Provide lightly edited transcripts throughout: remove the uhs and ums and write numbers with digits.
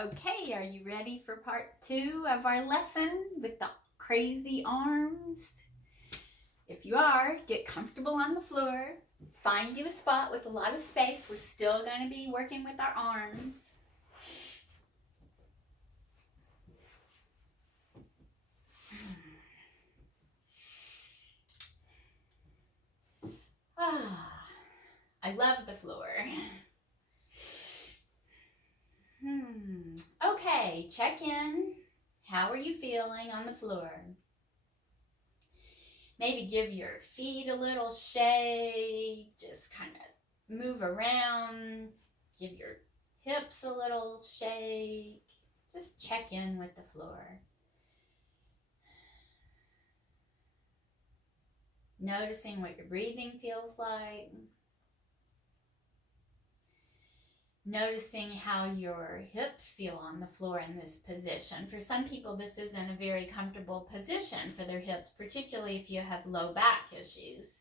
Okay, are you ready for part 2 of our lesson with the crazy arms? If you are, get comfortable on the floor. Find you a spot with a lot of space. We're still going to be working with our arms. I love the floor. Okay, check in. How are you feeling on the floor? Maybe give your feet a little shake. Just kind of move around. Give your hips a little shake. Just check in with the floor. Noticing what your breathing feels like. Noticing how your hips feel on the floor in this position. For some people, this isn't a very comfortable position for their hips, particularly if you have low back issues.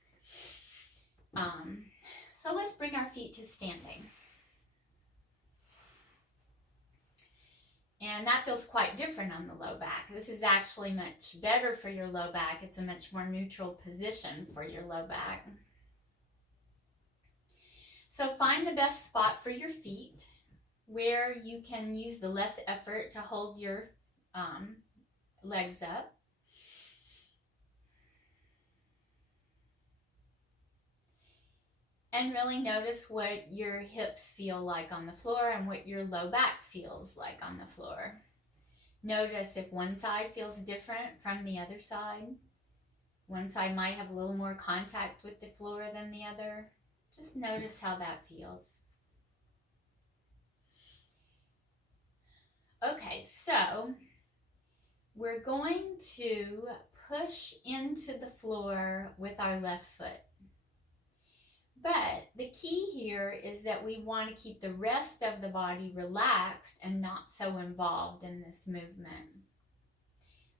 So let's bring our feet to standing. And that feels quite different on the low back. This is actually much better for your low back. It's a much more neutral position for your low back. So find the best spot for your feet where you can use the less effort to hold your legs up. And really notice what your hips feel like on the floor and what your low back feels like on the floor. Notice if one side feels different from the other side. One side might have a little more contact with the floor than the other. Just notice how that feels. Okay, so we're going to push into the floor with our left foot. But the key here is that we want to keep the rest of the body relaxed and not so involved in this movement.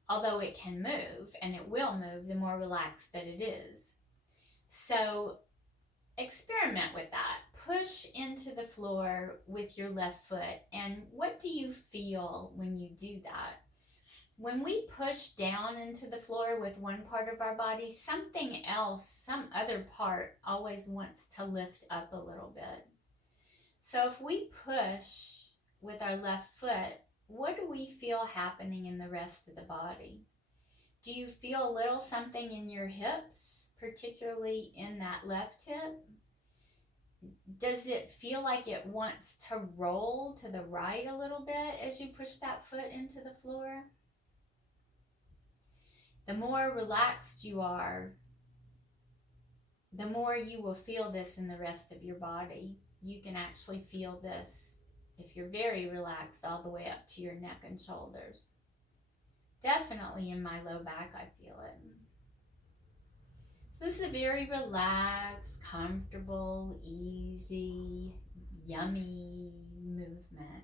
Although it can move, and it will move the more relaxed that it is. So experiment with that. Push into the floor with your left foot. And what do you feel when you do that? When we push down into the floor with one part of our body, something else, some other part always wants to lift up a little bit. So if we push with our left foot, what do we feel happening in the rest of the body? Do you feel a little something in your hips, particularly in that left hip? Does it feel like it wants to roll to the right a little bit as you push that foot into the floor? The more relaxed you are, the more you will feel this in the rest of your body. You can actually feel this, if you're very relaxed, all the way up to your neck and shoulders. Definitely in my low back, I feel it. So this is a very relaxed, comfortable, easy, yummy movement.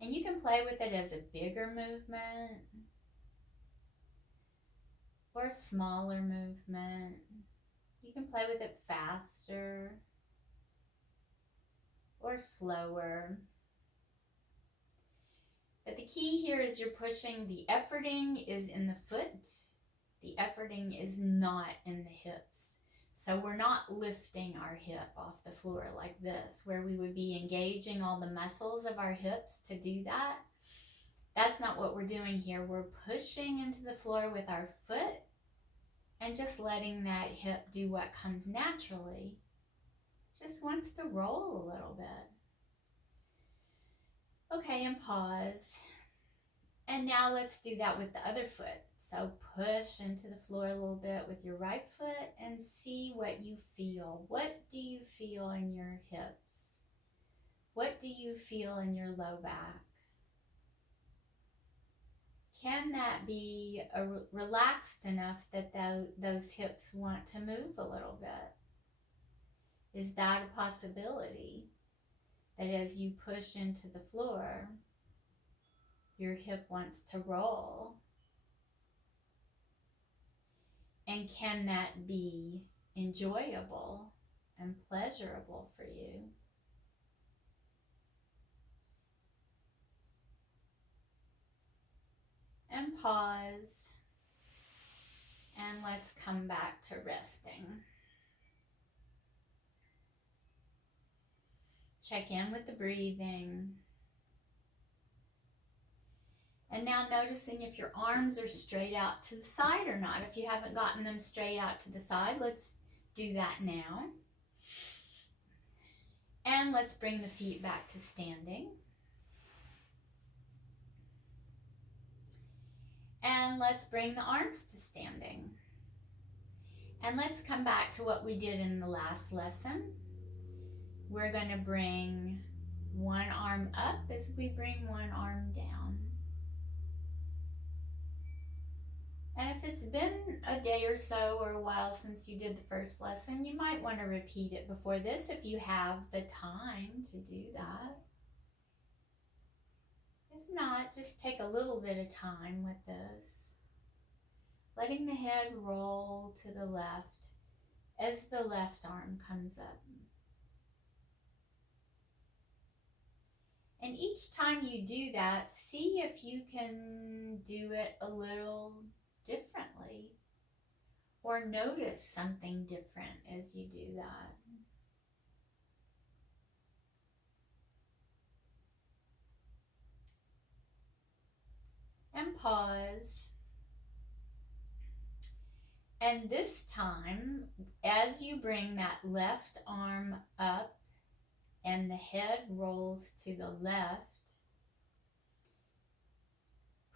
And you can play with it as a bigger movement or a smaller movement. You can play with it faster or slower. But the key here is you're pushing. The efforting is in the foot. The efforting is not in the hips. So we're not lifting our hip off the floor like this, where we would be engaging all the muscles of our hips to do that. That's not what we're doing here. We're pushing into the floor with our foot and just letting that hip do what comes naturally. Just wants to roll a little bit. Okay, and pause. And now let's do that with the other foot. So push into the floor a little bit with your right foot and see what you feel. What do you feel in your hips? What do you feel in your low back? Can that be relaxed enough that those hips want to move a little bit? Is that a possibility? That as you push into the floor, your hip wants to roll? And can that be enjoyable and pleasurable for you? And pause. And let's come back to resting. Check in with the breathing. And now noticing if your arms are straight out to the side or not. If you haven't gotten them straight out to the side, let's do that now. And let's bring the feet back to standing. And let's bring the arms to standing. And let's come back to what we did in the last lesson. We're going to bring one arm up as we bring one arm down. And if it's been a day or so or a while since you did the first lesson, you might want to repeat it before this if you have the time to do that. If not, just take a little bit of time with this. Letting the head roll to the left as the left arm comes up. And each time you do that, see if you can do it a little differently or notice something different as you do that. And pause. And this time, as you bring that left arm up and the head rolls to the left,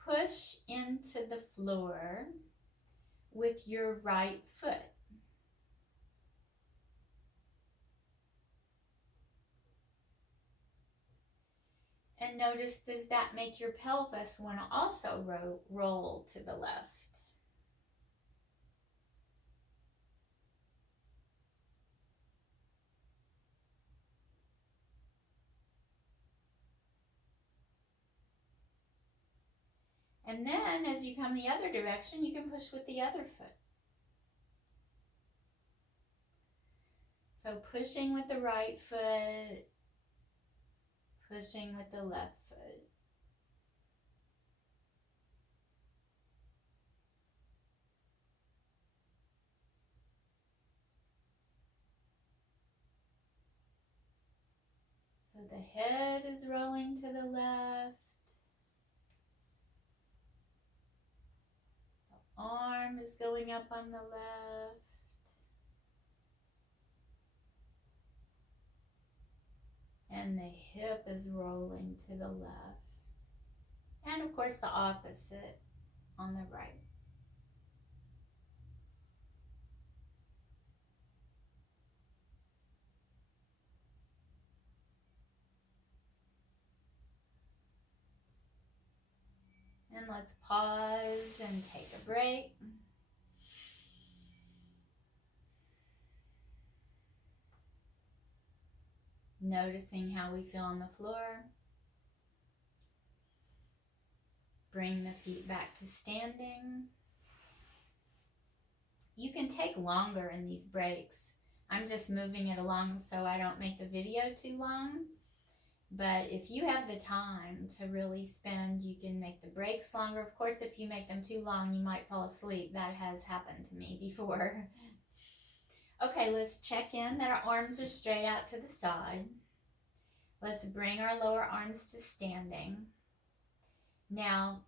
push into the floor with your right foot. And notice, does that make your pelvis want to also roll to the left? And then as you come the other direction, you can push with the other foot. So pushing with the right foot, pushing with the left foot. So the head is rolling to the left. The arm is going up on the left. And the hip is rolling to the left. And of course the opposite on the right. And let's pause and take a break. Noticing how we feel on the floor. Bring the feet back to standing. You can take longer in these breaks. I'm just moving it along so I don't make the video too long. But if you have the time to really spend, you can make the breaks longer. Of course, if you make them too long, you might fall asleep. That has happened to me before. Okay, let's check in that our arms are straight out to the side. Let's bring our lower arms to standing. Now,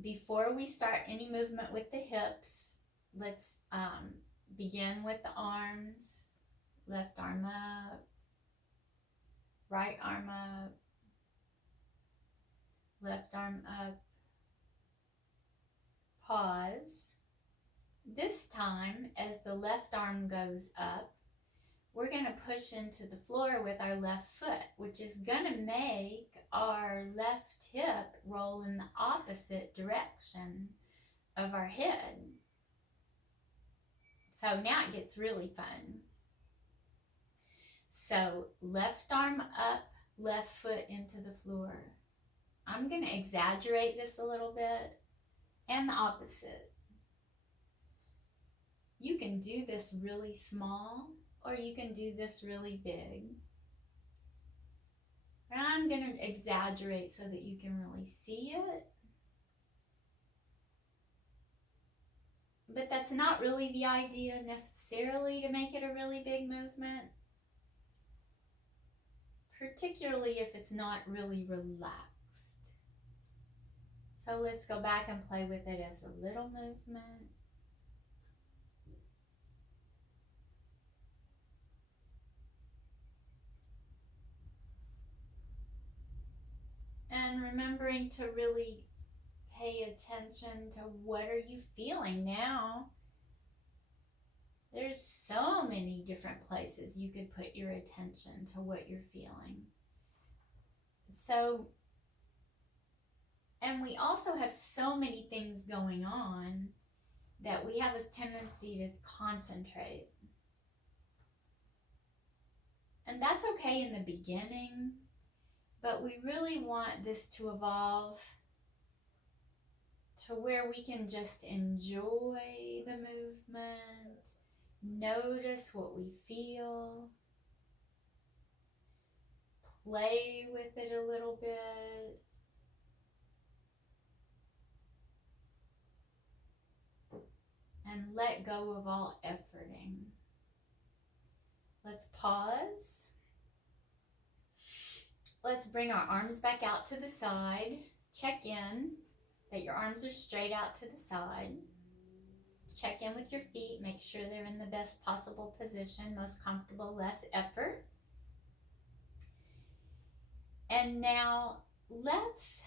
before we start any movement with the hips, let's begin with the arms. Left arm up, right arm up, left arm up. Pause. This time, as the left arm goes up, we're going to push into the floor with our left foot, which is going to make our left hip roll in the opposite direction of our head. So now it gets really fun. So left arm up, left foot into the floor. I'm going to exaggerate this a little bit, and the opposite. You can do this really small, or you can do this really big. And I'm going to exaggerate so that you can really see it. But that's not really the idea necessarily, to make it a really big movement, particularly if it's not really relaxed. So let's go back and play with it as a little movement. And remembering to really pay attention to what are you feeling now. There's so many different places you could put your attention to what you're feeling. So, and we also have so many things going on that we have this tendency to concentrate. And that's okay in the beginning, but we really want this to evolve to where we can just enjoy the movement, notice what we feel, play with it a little bit. And let go of all efforting. Let's pause. Let's bring our arms back out to the side. Check in that your arms are straight out to the side. Check in with your feet. Make sure they're in the best possible position, most comfortable, less effort. And now let's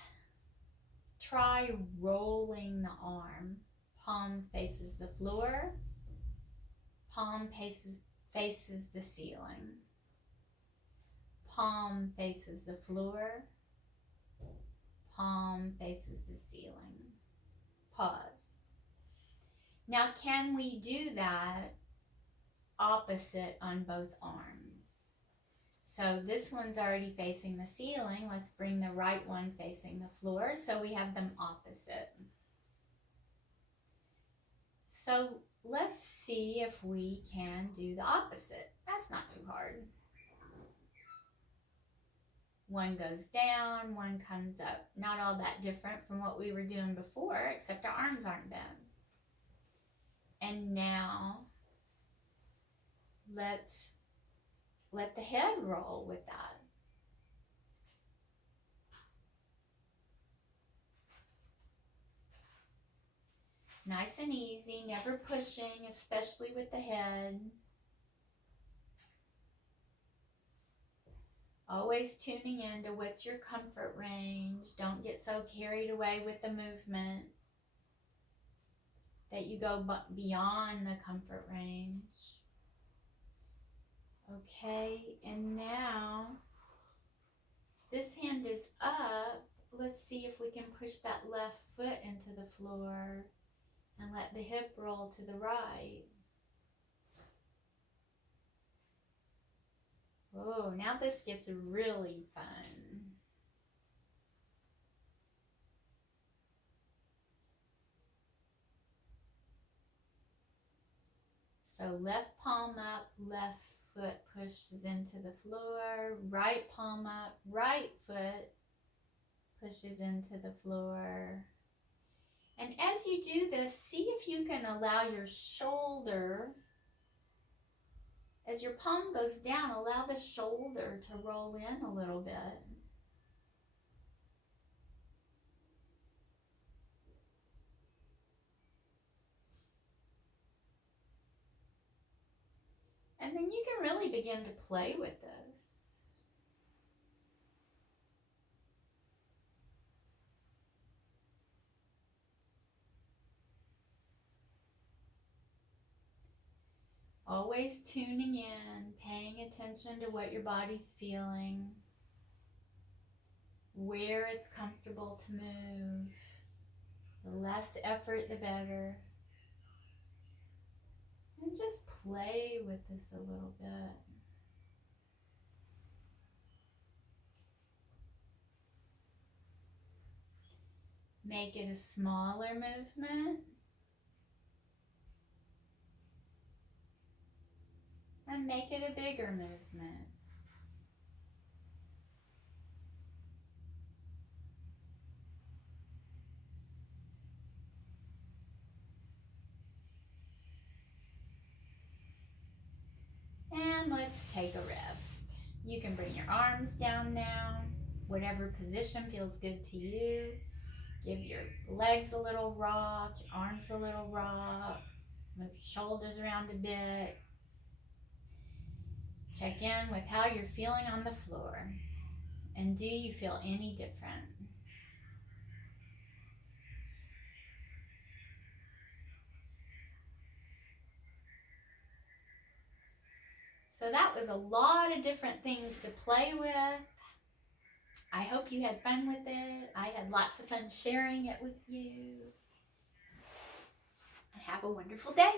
try rolling the arm. Palm faces the floor. Palm faces the ceiling. Palm faces the floor. Palm faces the ceiling. Pause. Now, can we do that opposite on both arms? So this one's already facing the ceiling. Let's bring the right one facing the floor so we have them opposite. So let's see if we can do the opposite. That's not too hard. One goes down, one comes up. Not all that different from what we were doing before, except our arms aren't bent. And now let's let the head roll with that. Nice and easy, never pushing, especially with the head. Always tuning into what's your comfort range. Don't get so carried away with the movement that you go beyond the comfort range. Okay, and now this hand is up. Let's see if we can push that left foot into the floor and let the hip roll to the right. Oh, now this gets really fun. So left palm up, left foot pushes into the floor, right palm up, right foot pushes into the floor. And as you do this, see if you can allow your shoulder, as your palm goes down, allow the shoulder to roll in a little bit. And then you can really begin to play with this. Always tuning in, paying attention to what your body's feeling, where it's comfortable to move. The less effort, the better. And just play with this a little bit. Make it a smaller movement. And make it a bigger movement. And let's take a rest. You can bring your arms down now, whatever position feels good to you. Give your legs a little rock, your arms a little rock. Move your shoulders around a bit. Check in with how you're feeling on the floor. And do you feel any different? So that was a lot of different things to play with. I hope you had fun with it. I had lots of fun sharing it with you. Have a wonderful day.